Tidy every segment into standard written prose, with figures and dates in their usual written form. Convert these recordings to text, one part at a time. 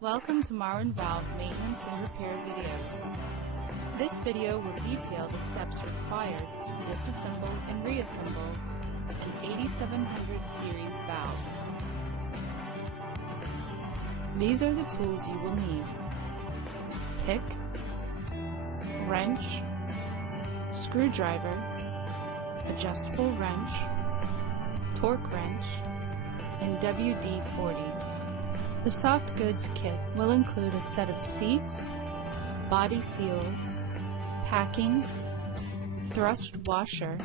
Welcome to Marwin Valve Maintenance and Repair videos. This video will detail the steps required to disassemble and reassemble an 8700 series valve. These are the tools you will need: pick, wrench, screwdriver, adjustable wrench, torque wrench, and WD-40. The soft goods kit will include a set of seats, body seals, packing, thrust washer,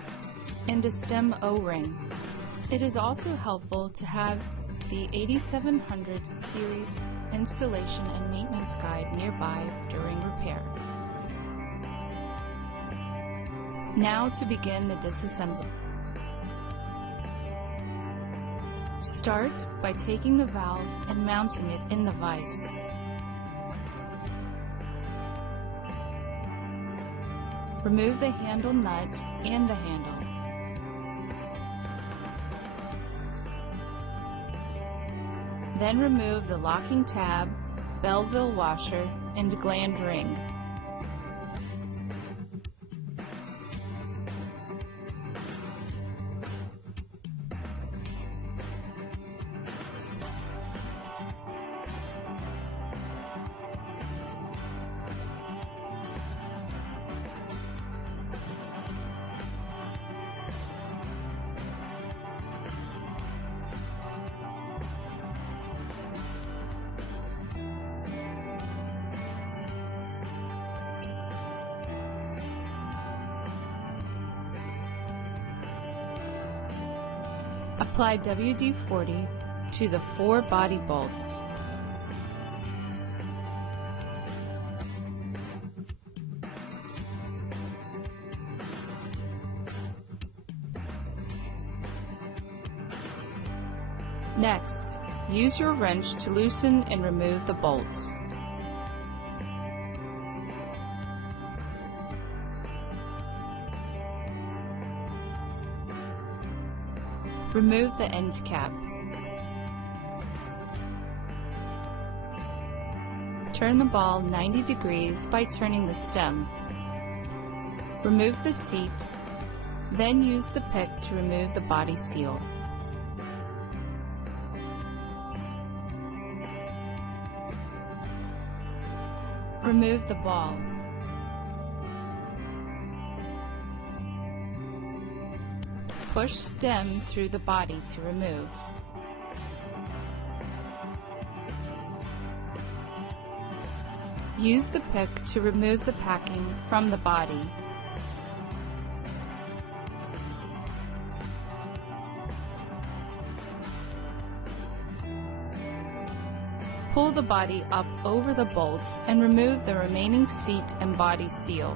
and a stem O-ring. It is also helpful to have the 8700 series installation and maintenance guide nearby during repair. Now to begin the disassembly. Start by taking the valve and mounting it in the vise. Remove the handle nut and the handle. Then remove the locking tab, Belleville washer, and gland ring. Apply WD-40 to the 4 body bolts. Next, use your wrench to loosen and remove the bolts. Remove the end cap. Turn the ball 90 degrees by turning the stem. Remove the seat, then use the pick to remove the body seal. Remove the ball. Push stem through the body to remove. Use the pick to remove the packing from the body. Pull the body up over the bolts and remove the remaining seat and body seal.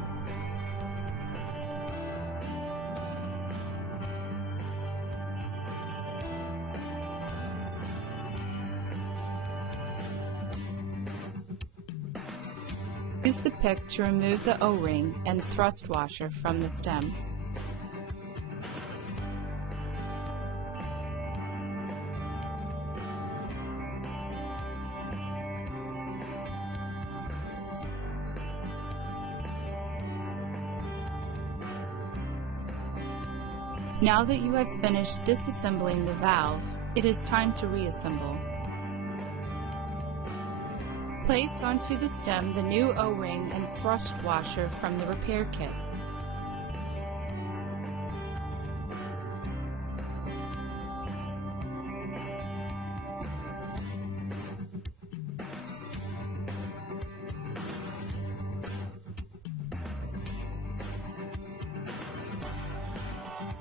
Use the pick to remove the O-ring and thrust washer from the stem. Now that you have finished disassembling the valve, it is time to reassemble. Place onto the stem the new O-ring and thrust washer from the repair kit.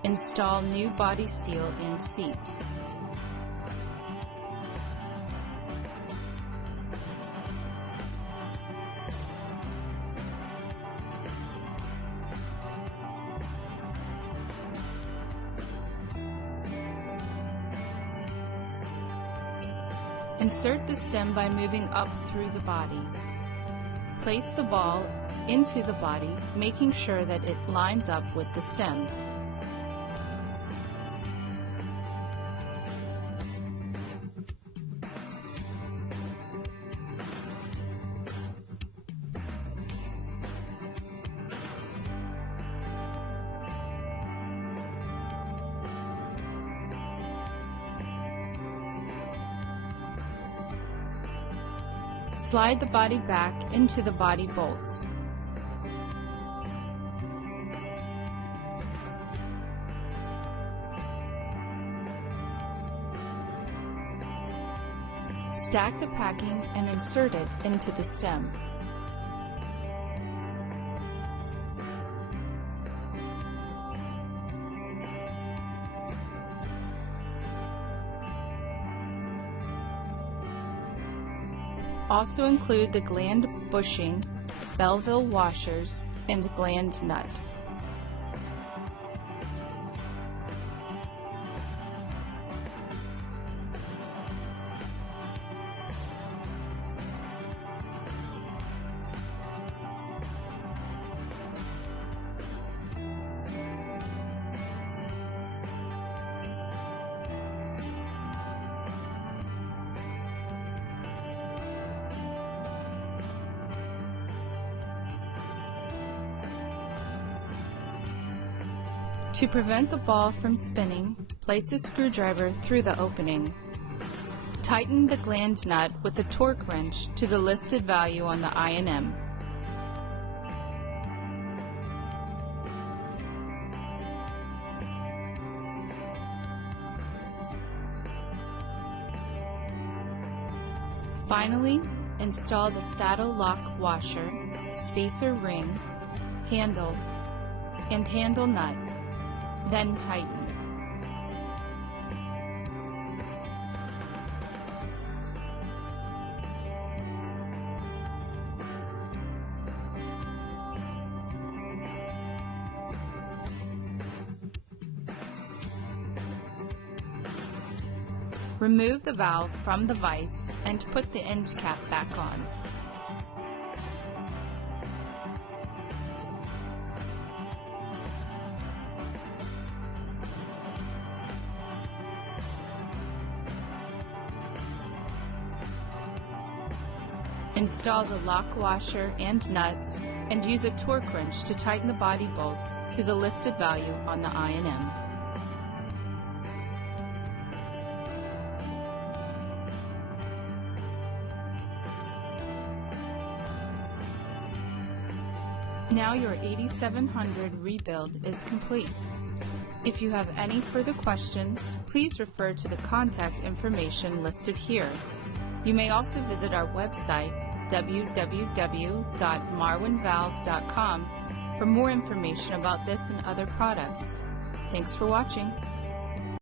Install new body seal and seat. Insert the stem by moving up through the body. Place the ball into the body, making sure that it lines up with the stem. Slide the body back into the body bolts. Stack the packing and insert it into the stem. Also include the gland bushing, Belleville washers, and gland nut. To prevent the ball from spinning, place a screwdriver through the opening. Tighten the gland nut with a torque wrench to the listed value on the I&M. Finally, install the saddle lock washer, spacer ring, handle, and handle nut. Then tighten. Remove the valve from the vise and put the end cap back on. Install the lock washer and nuts and use a torque wrench to tighten the body bolts to the listed value on the I&M. Now your 8700 rebuild is complete. If you have any further questions, please refer to the contact information listed here. You may also visit our website, www.marwinvalve.com, for more information about this and other products. Thanks for watching.